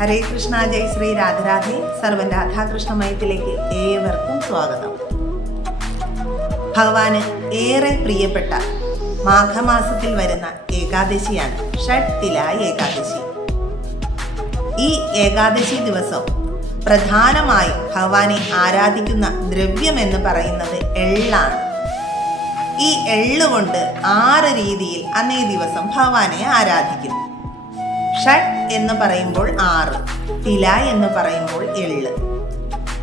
ഹരേ കൃഷ്ണ, ജയ് ശ്രീ രാധരാധേ. സർവൻ രാധാകൃഷ്ണമയത്തിലേക്ക് ഏവർക്കും സ്വാഗതം. ഭഗവാന് ഏറെ പ്രിയപ്പെട്ട മാഘമാസത്തിൽ വരുന്ന ഏകാദശിയാണ് ഷഡ്തില ഏകാദശി. ഈ ഏകാദശി ദിവസം പ്രധാനമായും ഭഗവാനെ ആരാധിക്കുന്ന ദ്രവ്യം എന്ന് പറയുന്നത് എള്ളാണ്. ഈ എള്ളുകൊണ്ട് 6 രീതിയിൽ അന്നേ ദിവസം ഭഗവാനെ ആരാധിക്കുന്നു. ഷഡ് എന്ന് പറയുമ്പോൾ 6, തില എന്ന് പറയുമ്പോൾ എള്ള്.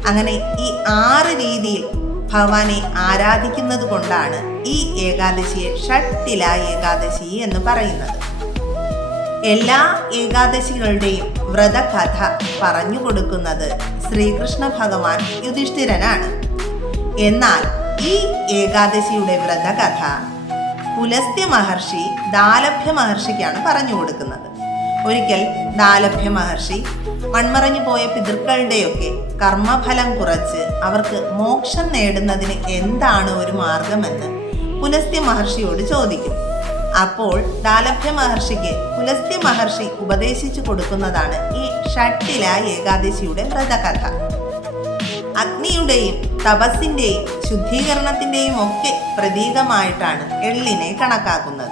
അങ്ങനെ ഈ 6 രീതിയിൽ ഭഗവാനെ ആരാധിക്കുന്നത് കൊണ്ടാണ് ഈ ഏകാദശിയെ ഷഡ്തില ഏകാദശി എന്ന് പറയുന്നത്. എല്ലാ ഏകാദശികളുടെയും വ്രതകഥ പറഞ്ഞു കൊടുക്കുന്നത് ശ്രീകൃഷ്ണ ഭഗവാൻ യുധിഷ്ഠിരനാണ്. എന്നാൽ ഈ ഏകാദശിയുടെ വ്രതകഥ പുലസ്ത്യ മഹർഷി ദാലഭ്യ മഹർഷിക്കാണ് പറഞ്ഞു കൊടുക്കുന്നത്. ഒരിക്കൽ ദാലഭ്യ മഹർഷി മൺമറഞ്ഞു പോയ പിതൃക്കളുടെയൊക്കെ കർമ്മഫലം കുറച്ച് അവർക്ക് മോക്ഷം നേടുന്നതിന് എന്താണ് ഒരു മാർഗമെന്ന് പുലസ്ത്യ മഹർഷിയോട് ചോദിക്കും. അപ്പോൾ ദാലഭ്യ മഹർഷിക്ക് പുലസ്ത്യ മഹർഷി ഉപദേശിച്ചു കൊടുക്കുന്നതാണ് ഈ ഷഡ്തില ഏകാദശിയുടെ വ്രതകഥ. അഗ്നിയുടെയും തപസ്സിന്റെയും ശുദ്ധീകരണത്തിന്റെയും ഒക്കെ പ്രതീകമായിട്ടാണ് എള്ളിനെ കണക്കാക്കുന്നത്.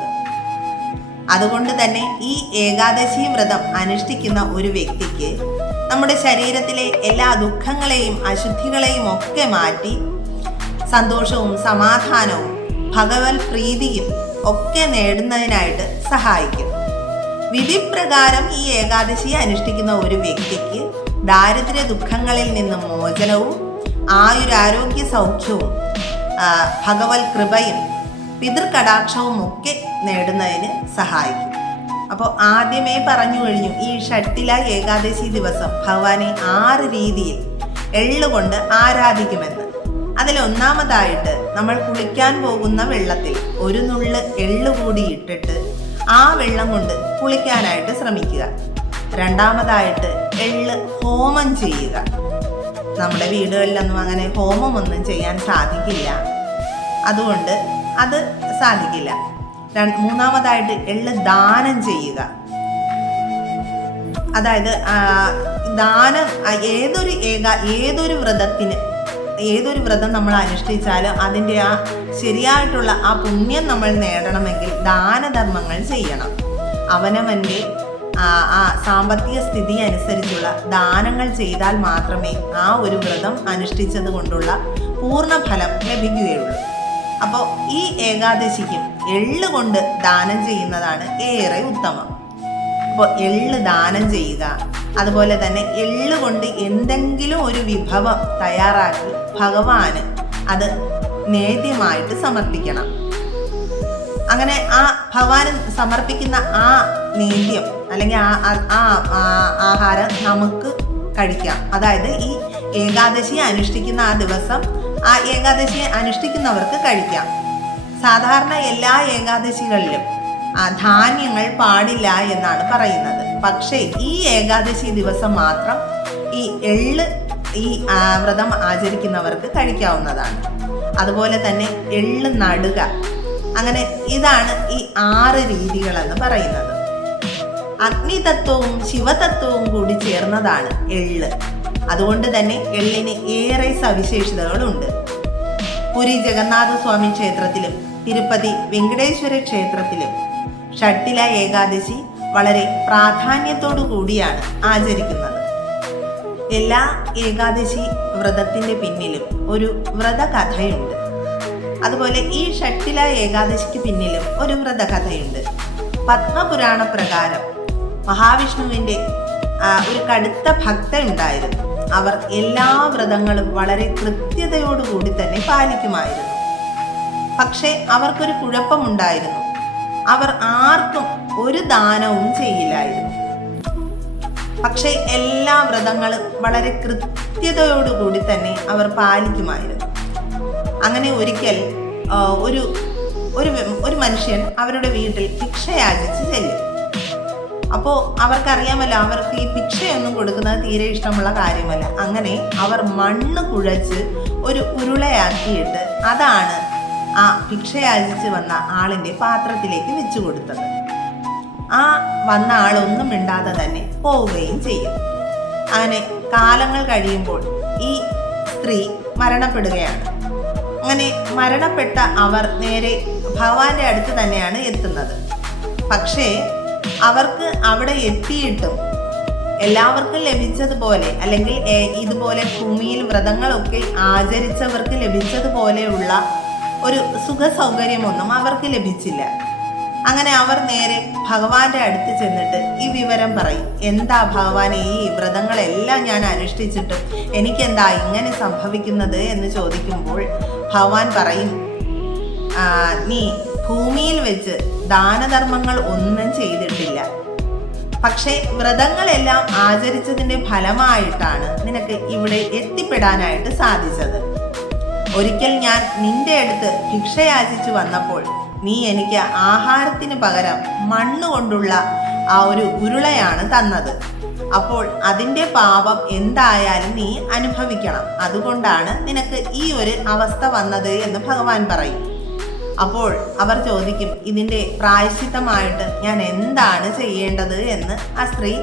അതുകൊണ്ട് തന്നെ ഈ ഏകാദശി വ്രതം അനുഷ്ഠിക്കുന്ന ഒരു വ്യക്തിക്ക് നമ്മുടെ ശരീരത്തിലെ എല്ലാ ദുഃഖങ്ങളെയും അശുദ്ധികളെയും ഒക്കെ മാറ്റി സന്തോഷവും സമാധാനവും ഭഗവത് പ്രീതിയും ഒക്കെ നേടുന്നതിനായിട്ട് സഹായിക്കും. വിധിപ്രകാരം ഈ ഏകാദശി അനുഷ്ഠിക്കുന്ന ഒരു വ്യക്തിക്ക് ദാരിദ്ര്യ ദുഃഖങ്ങളിൽ നിന്നും മോചനവും ആയുരാരോഗ്യ സൗഖ്യവും ഭഗവത് കൃപയും പിതൃകടാക്ഷവും ഒക്കെ നേടുന്നതിന് സഹായിക്കും. അപ്പോൾ ആദ്യമേ പറഞ്ഞു കഴിഞ്ഞു, ഈ ഷഡ്തില ഏകാദശി ദിവസം ഭഗവാനെ 6 രീതിയിൽ എള്ളുകൊണ്ട് ആരാധിക്കുമെന്ന്. അതിലൊന്നാമതായിട്ട് നമ്മൾ കുളിക്കാൻ പോകുന്ന വെള്ളത്തിൽ ഒരു നുള്ള് എള്ളു കൂടി ഇട്ടിട്ട് ആ വെള്ളം കൊണ്ട് കുളിക്കാനായിട്ട് ശ്രമിക്കുക. രണ്ടാമതായിട്ട് എള്ള് ഹോമം ചെയ്യുക. നമ്മുടെ വീടുകളിലൊന്നും അങ്ങനെ ഹോമമൊന്നും ചെയ്യാൻ സാധിക്കില്ല, അതുകൊണ്ട് അത് സാധിക്കില്ല. മൂന്നാമതായിട്ട് എള്ള് ദാനം ചെയ്യുക. അതായത് ദാനം ഏതൊരു വ്രതം നമ്മൾ അനുഷ്ഠിച്ചാലും അതിൻ്റെ ആ ശരിയായിട്ടുള്ള ആ പുണ്യം നമ്മൾ നേടണമെങ്കിൽ ദാനധർമ്മങ്ങൾ ചെയ്യണം. അവനവൻ്റെ ആ സാമ്പത്തിക സ്ഥിതി അനുസരിച്ചുള്ള ദാനങ്ങൾ ചെയ്താൽ മാത്രമേ ആ ഒരു വ്രതം അനുഷ്ഠിച്ചത് കൊണ്ടുള്ള പൂർണ്ണ ഫലം ലഭിക്കുകയുള്ളൂ. അപ്പോൾ ഈ ഏകാദശിക്കും എള്ള് കൊണ്ട് ദാനം ചെയ്യുന്നതാണ് ഏറെ ഉത്തമം. അപ്പോൾ എള്ള് ദാനം ചെയ്യുക. അതുപോലെ തന്നെ എള്ള് കൊണ്ട് എന്തെങ്കിലും ഒരു വിഭവം തയ്യാറാക്കി ഭഗവാന് അത് നേദ്യമായിട്ട് സമർപ്പിക്കണം. അങ്ങനെ ആ ഭഗവാന് സമർപ്പിക്കുന്ന ആ നേദ്യം അല്ലെങ്കിൽ ആ ആഹാരം നമുക്ക് കഴിക്കാം. അതായത് ഈ ഏകാദശി അനുഷ്ഠിക്കുന്ന ആ ദിവസം ആ ഏകാദശിയെ അനുഷ്ഠിക്കുന്നവർക്ക് കഴിക്കാം. സാധാരണ എല്ലാ ഏകാദശികളിലും ധാന്യങ്ങൾ പാടില്ല എന്നാണ് പറയുന്നത്. പക്ഷേ ഈ ഏകാദശി ദിവസം മാത്രം ഈ എള്ള് ഈ വ്രതം ആചരിക്കുന്നവർക്ക് കഴിക്കാവുന്നതാണ്. അതുപോലെ തന്നെ എള്ള് നടുക. അങ്ങനെ ഇതാണ് ഈ 6 രീതികളെന്ന് പറയുന്നത്. അഗ്നിതത്വവും ശിവതത്വവും കൂടി ചേർന്നതാണ് എള്ള്. അതുകൊണ്ട് തന്നെ എള്ളിന് ഏറെ സവിശേഷതകളുണ്ട്. പുരി ജഗന്നാഥ സ്വാമി ക്ഷേത്രത്തിലും തിരുപ്പതി വെങ്കടേശ്വര ക്ഷേത്രത്തിലും ഷഡ്തില ഏകാദശി വളരെ പ്രാധാന്യത്തോടു കൂടിയാണ് ആചരിക്കുന്നത്. എല്ലാ ഏകാദശി വ്രതത്തിൻ്റെ പിന്നിലും ഒരു വ്രതകഥയുണ്ട്. അതുപോലെ ഈ ഷഡ്തില ഏകാദശിക്ക് പിന്നിലും ഒരു വ്രതകഥയുണ്ട്. പത്മപുരാണ പ്രകാരം മഹാവിഷ്ണുവിൻ്റെ ഒരു കടുത്ത ഭക്തയുണ്ടായിരുന്നു. അവർ എല്ലാ വ്രതങ്ങളും വളരെ കൃത്യതയോടുകൂടി തന്നെ പാലിക്കുമായിരുന്നു. പക്ഷേ അവർക്കൊരു കുഴപ്പമുണ്ടായിരുന്നു. അവർ ആർക്കും ഒരു ദാനവും ചെയ്യില്ലായിരുന്നു. പക്ഷേ എല്ലാ വ്രതങ്ങളും വളരെ കൃത്യതയോടുകൂടി തന്നെ അവർ പാലിക്കുമായിരുന്നു. അങ്ങനെ ഒരിക്കൽ ഒരു മനുഷ്യൻ അവരുടെ വീട്ടിൽ ഭിക്ഷയാചിച്ച് ചെല്ലും. അപ്പോൾ അവർക്കറിയാമല്ലോ, അവർക്ക് ഈ ഭിക്ഷയൊന്നും കൊടുക്കുന്നത് തീരെ ഇഷ്ടമുള്ള കാര്യമല്ല. അങ്ങനെ അവർ മണ്ണ് കുഴച്ച് ഒരു ഉരുളയാക്കിയിട്ട് അതാണ് ആ ഭിക്ഷയാചിച്ച് വന്ന ആളിൻ്റെ പാത്രത്തിലേക്ക് വെച്ചു കൊടുത്തത്. ആ വന്ന ആളൊന്നും മിണ്ടാതെ തന്നെ പോവുകയും ചെയ്യും. അങ്ങനെ കാലങ്ങൾ കഴിയുമ്പോൾ ഈ സ്ത്രീ മരണപ്പെടുകയാണ്. അങ്ങനെ മരണപ്പെട്ട അവർ നേരെ ഭഗവാന്റെ അടുത്ത് തന്നെയാണ് എത്തുന്നത്. പക്ഷേ അവർക്ക് അവിടെ എത്തിയിട്ടും എല്ലാവർക്കും ലഭിച്ചതുപോലെ, അല്ലെങ്കിൽ ഇതുപോലെ ഭൂമിയിൽ വ്രതങ്ങളൊക്കെ ആചരിച്ചവർക്ക് ലഭിച്ചതുപോലെയുള്ള ഒരു സുഖ സൗകര്യമൊന്നും അവർക്ക് ലഭിച്ചില്ല. അങ്ങനെ അവർ നേരെ ഭഗവാന്റെ അടുത്ത് ചെന്നിട്ട് ഈ വിവരം പറയും. എന്താ ഭഗവാനെ, ഈ വ്രതങ്ങളെല്ലാം ഞാൻ അനുഷ്ഠിച്ചിട്ടും എനിക്കെന്താ ഇങ്ങനെ സംഭവിക്കുന്നത് എന്ന് ചോദിക്കുമ്പോൾ ഭഗവാൻ പറയും, നീ ഭൂമിയിൽ വെച്ച് ദാനധർമ്മങ്ങൾ ഒന്നും ചെയ്തിട്ടില്ല. പക്ഷേ വ്രതങ്ങളെല്ലാം ആചരിച്ചതിൻ്റെ ഫലമായിട്ടാണ് നിനക്ക് ഇവിടെ എത്തിപ്പെടാനായിട്ട് സാധിച്ചത്. ഒരിക്കൽ ഞാൻ നിന്റെ അടുത്ത് ഭിക്ഷയാചിച്ചു വന്നപ്പോൾ നീ എനിക്ക് ആഹാരത്തിന് പകരം മണ്ണുകൊണ്ടുള്ള ആ ഒരു ഉരുളയാണ് തന്നത്. അപ്പോൾ അതിൻ്റെ പാപം എന്തായാലും നീ അനുഭവിക്കണം. അതുകൊണ്ടാണ് നിനക്ക് ഈ ഒരു അവസ്ഥ വന്നത് എന്ന് ഭഗവാൻ പറയും. അപ്പോൾ അവർ ചോദിക്കും, ഇതിൻ്റെ പ്രായശ്ചിത്തമായിട്ട് ഞാൻ എന്താണ് ചെയ്യേണ്ടത് എന്ന് ആ സ്ത്രീ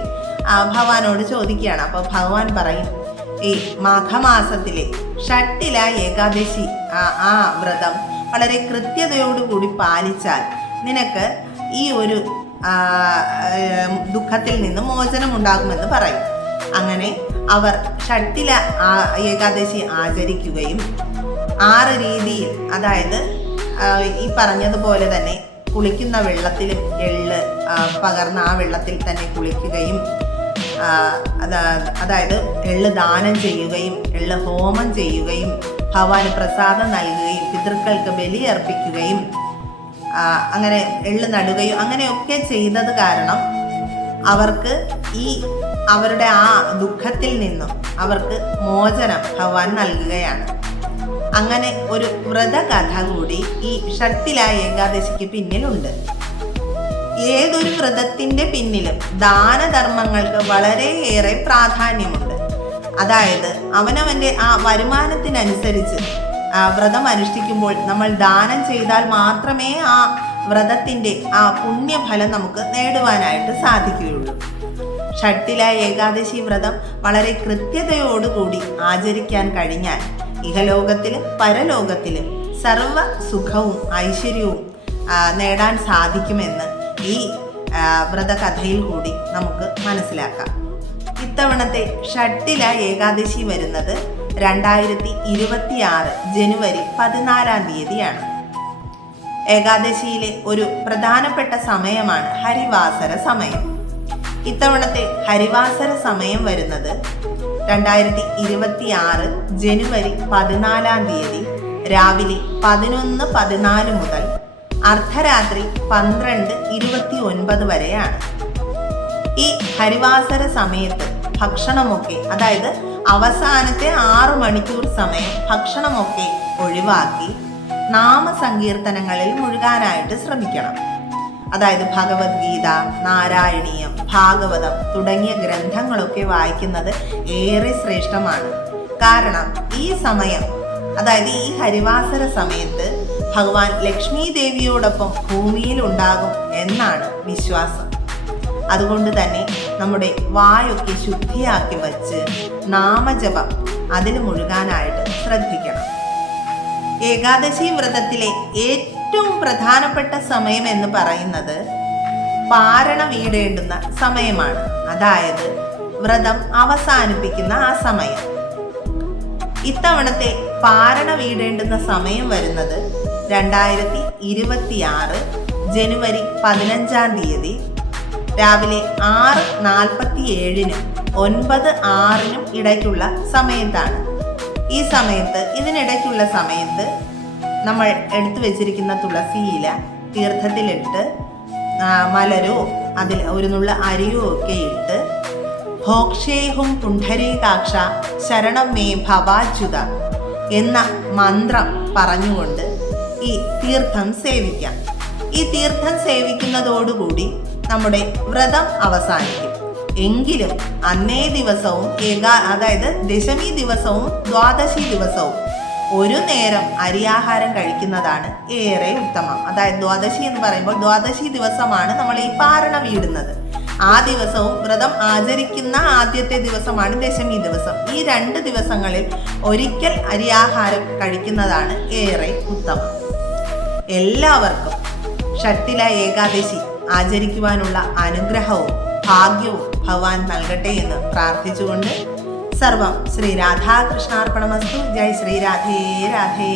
ഭഗവാനോട് ചോദിക്കുകയാണ്. അപ്പോൾ ഭഗവാൻ പറയും, ഈ മാഘമാസത്തിലെ ഷട്ടില ഏകാദശി ആ വ്രതം വളരെ കൃത്യതയോടുകൂടി പാലിച്ചാൽ നിനക്ക് ഈ ഒരു ദുഃഖത്തിൽ നിന്ന് മോചനം ഉണ്ടാകുമെന്ന് പറയും. അങ്ങനെ അവർ ഷട്ടില ഏകാദശി ആചരിക്കുകയും 6 രീതിയിൽ, അതായത് ഈ പറഞ്ഞതുപോലെ തന്നെ കുളിക്കുന്ന വെള്ളത്തിലും എള്ള് പകർന്ന ആ വെള്ളത്തിൽ തന്നെ കുളിക്കുകയും, അതായത് എള്ള് ദാനം ചെയ്യുകയും എള്ള് ഹോമം ചെയ്യുകയും ഭഗവാന് പ്രസാദം നൽകുകയും പിതൃക്കൾക്ക് ബലിയർപ്പിക്കുകയും അങ്ങനെ എള്ള് നടുകയും അങ്ങനെയൊക്കെ ചെയ്തത് കാരണം അവർക്ക് ഈ അവരുടെ ആ ദുഃഖത്തിൽ നിന്നും അവർക്ക് മോചനം ഭഗവാൻ നൽകുകയാണ്. അങ്ങനെ ഒരു വ്രതകഥ കൂടി ഈ ഷട്ടില ഏകാദശിക്ക് പിന്നിലുണ്ട്. ഏതൊരു വ്രതത്തിൻ്റെ പിന്നിലും ദാനധർമ്മങ്ങൾക്ക് വളരെയേറെ പ്രാധാന്യമുണ്ട്. അതായത് അവനവൻ്റെ ആ വരുമാനത്തിനനുസരിച്ച് വ്രതം അനുഷ്ഠിക്കുമ്പോൾ നമ്മൾ ദാനം ചെയ്താൽ മാത്രമേ ആ വ്രതത്തിൻ്റെ ആ പുണ്യഫലം നമുക്ക് നേടുവാനായിട്ട് സാധിക്കുകയുള്ളൂ. ഷട്ടില ഏകാദശി വ്രതം വളരെ കൃത്യതയോടുകൂടി ആചരിക്കാൻ കഴിഞ്ഞാൽ ഇഹലോകത്തിലും പരലോകത്തിലും സർവ സുഖവും ഐശ്വര്യവും നേടാൻ സാധിക്കുമെന്ന് ഈ വ്രതകഥയിൽ കൂടി നമുക്ക് മനസ്സിലാക്കാം. ഇത്തവണത്തെ ഷട്ടില ഏകാദശി വരുന്നത് 2026 ജനുവരി 14-ാം തീയതിയാണ്. ഏകാദശിയിലെ ഒരു പ്രധാനപ്പെട്ട സമയമാണ് ഹരിവാസര സമയം. ഇത്തവണത്തെ ഹരിവാസര സമയം വരുന്നത് 2026 ജനുവരി 14-ാം തീയതി രാവിലെ 11:14 മുതൽ അർദ്ധരാത്രി 12:29 വരെയാണ്. ഈ ഹരിവാസര സമയത്ത് ഭക്ഷണമൊക്കെ, അതായത് അവസാനത്തെ 6 മണിക്കൂർ സമയം ഭക്ഷണമൊക്കെ ഒഴിവാക്കി നാമസങ്കീർത്തനങ്ങളിൽ മുഴുകാനായിട്ട് ശ്രമിക്കണം. അതായത് ഭഗവത്ഗീത, നാരായണീയം, ഭാഗവതം തുടങ്ങിയ ഗ്രന്ഥങ്ങളൊക്കെ വായിക്കുന്നത് ഏറെ ശ്രേഷ്ഠമാണ്. കാരണം ഈ സമയം, അതായത് ഈ ഹരിവാസര സമയത്ത് ഭഗവാൻ ലക്ഷ്മി ദേവിയോടൊപ്പം ഭൂമിയിൽ ഉണ്ടാകും എന്നാണ് വിശ്വാസം. അതുകൊണ്ട് തന്നെ നമ്മുടെ വായൊക്കെ ശുദ്ധിയാക്കി വച്ച് നാമജപം അതിൽ മുഴുകാനായിട്ട് ശ്രദ്ധിക്കണം. ഏകാദശി വ്രതത്തിലെ ഏറ്റവും പ്രധാനപ്പെട്ട സമയം എന്ന് പറയുന്നത് പാരണ വീടേണ്ടുന്ന സമയമാണ്. അതായത് വ്രതം അവസാനിപ്പിക്കുന്ന ആ സമയം. ഇത്തവണത്തെ പാരണ വീടേണ്ടുന്ന സമയം വരുന്നത് 2026 ജനുവരി 15-ാം തീയതി രാവിലെ 6:47-നും 9:06-നും ഇടയ്ക്കുള്ള സമയത്താണ്. ഈ സമയത്ത്, ഇതിനിടയ്ക്കുള്ള സമയത്ത് നമ്മൾ എടുത്തു വെച്ചിരിക്കുന്ന തുളസി ഇല തീർത്ഥത്തിലിട്ട് മലരോ അതിൽ ഒരു നുള്ള അരിയോ ഒക്കെ ഇട്ട് ഭോക്ഷേഹും പുണ്ഡരീകാക്ഷ ശരണം മേ ഭവാച്യുത എന്ന മന്ത്രം പറഞ്ഞുകൊണ്ട് ഈ തീർത്ഥം സേവിക്കാം. ഈ തീർത്ഥം സേവിക്കുന്നതോടുകൂടി നമ്മുടെ വ്രതം അവസാനിക്കും. എങ്കിലും അന്നേ ദിവസവും അതായത് ദശമി ദിവസവും ദ്വാദശി ദിവസവും ഒരു നേരം അരിയാഹാരം കഴിക്കുന്നതാണ് ഏറെ ഉത്തമം. അതായത് ദ്വാദശി എന്ന് പറയുമ്പോൾ ദ്വാദശി ദിവസമാണ് നമ്മൾ ഈ പാരണ വീടുന്നത്. ആ ദിവസവും വ്രതം ആചരിക്കുന്ന ആദ്യത്തെ ദിവസമാണ് ദശമി ദിവസം. ഈ 2 ദിവസങ്ങളിൽ ഒരിക്കൽ അരിയാഹാരം കഴിക്കുന്നതാണ് ഏറെ ഉത്തമം. എല്ലാവർക്കും ഷട്ടില ഏകാദശി ആചരിക്കുവാനുള്ള അനുഗ്രഹവും ഭാഗ്യവും ഭഗവാൻ നൽകട്ടെ എന്ന് പ്രാർത്ഥിച്ചുകൊണ്ട് സർവം ശ്രീ രാധാകൃഷ്ണാർപ്പണമസ്തു. ജയ് ശ്രീ രാധേ രാധേ.